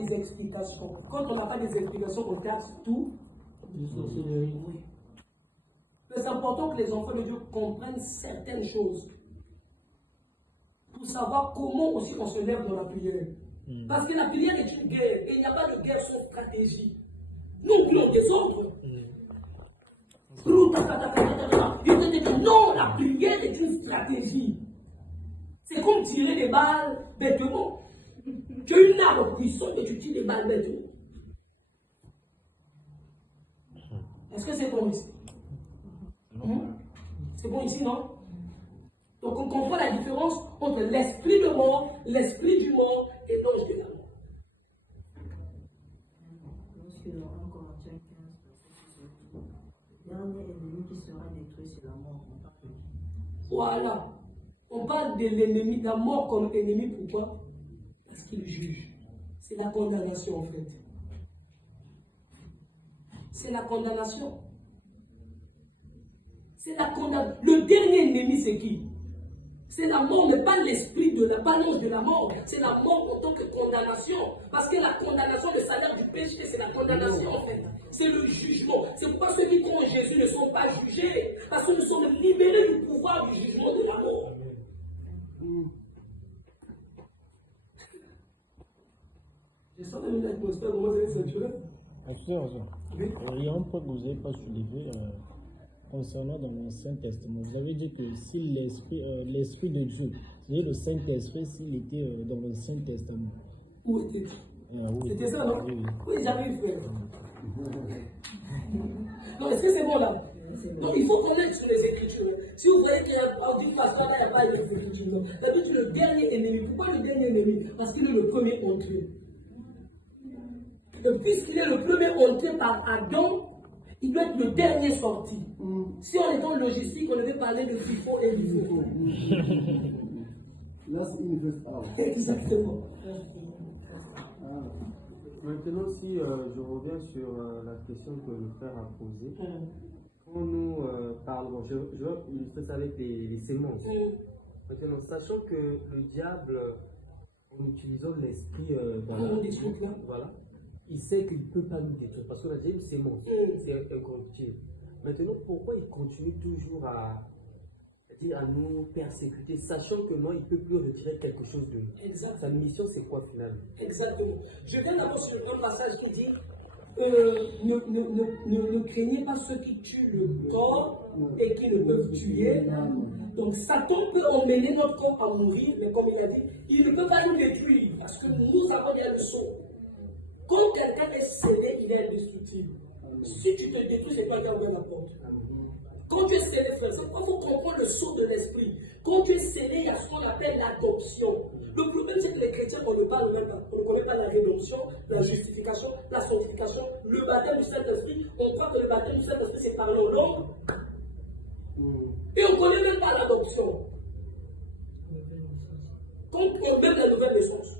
des explications. Quand on n'a pas des explications, on taxe tout. Oui. C'est important que les enfants de Dieu comprennent certaines choses pour savoir comment aussi on se lève dans la prière. Parce que la prière est une guerre et il n'y a pas de guerre sans stratégie. Nous, on prie en désordre. Non, la prière est une stratégie. C'est comme tirer des balles bêtement. Tu as une arme puissante et tu tires des balles bêtement. Est-ce que c'est bon ici? C'est bon ici, non? Donc on comprend la différence entre l'esprit de mort, l'esprit du mort et l'ange de la mort. Voilà. On parle de l'ennemi, de la mort comme ennemi, pourquoi? Parce qu'il juge. C'est la condamnation en fait. C'est la condamnation. C'est la condamnation. Le dernier ennemi, c'est qui? C'est la mort, mais pas l'esprit de la, pas l'ange de la mort. C'est la mort en tant que condamnation. Parce que la condamnation, le salaire du péché, c'est la condamnation en fait. C'est le jugement. C'est pourquoi ceux qui croient en Jésus ne sont pas jugés. Parce que nous sommes libérés du pouvoir du jugement de la mort. Je sens même l'atmosphère, comment vous allez s'assurer? Il y a un point que vous n'avez pas soulevé concernant dans l'Ancien Testament. Vous avez dit que si l'Esprit de Dieu, c'est le Saint-Esprit, s'il était dans l'Ancien Testament. Où était-il? C'était ça, non? Oui, j'avais eu fait. Non, est-ce que c'est bon là? Donc il faut connaître sur les Écritures. Si vous voyez qu'il y a d'une façon là, il n'y a pas les Écritures. D'habitude, le dernier ennemi. Pourquoi le dernier ennemi? Parce qu'il est le premier entré. Et puisqu'il est le premier entré par Adam, il doit être le dernier sorti. Si on est dans le logistique, on devait parler de FIFO et FIFO. Là, c'est une first. Exactement. Maintenant, si je reviens sur la question que le frère a posée, quand nous parlons, je vais illustrer ça avec les sémences. Maintenant, sachant que le diable, en utilisant l'esprit voilà, il sait qu'il ne peut pas nous détruire parce qu'on a déjà une sémence, c'est incorruptible. Maintenant, pourquoi il continue toujours à nous persécuter, sachant que non, il ne peut plus retirer quelque chose de nous? Exactement. Sa mission, c'est quoi finalement? Exactement. Je viens d'abord sur un passage qui dit ne craignez pas ceux qui tuent le corps et qui ne peuvent tuer. Donc Satan peut emmener notre corps à mourir, mais comme il a dit, il ne peut pas nous détruire parce que nous avons déjà le sceau. Quand quelqu'un est scellé, il est indestructible. Si tu te détruis, c'est toi qui as ouvert la porte. Quand tu es scellé, frère, il faut comprendre le sceau de l'esprit. Quand tu es scellé, il y a ce qu'on appelle l'adoption. Le problème, c'est que les chrétiens, on ne parle même pas. On ne connaît pas la rédemption, la justification, la sanctification, le baptême du Saint-Esprit. On croit que le baptême du Saint-Esprit, c'est parler en langue. Et on ne connaît même pas l'adoption. Quand on même la nouvelle naissance.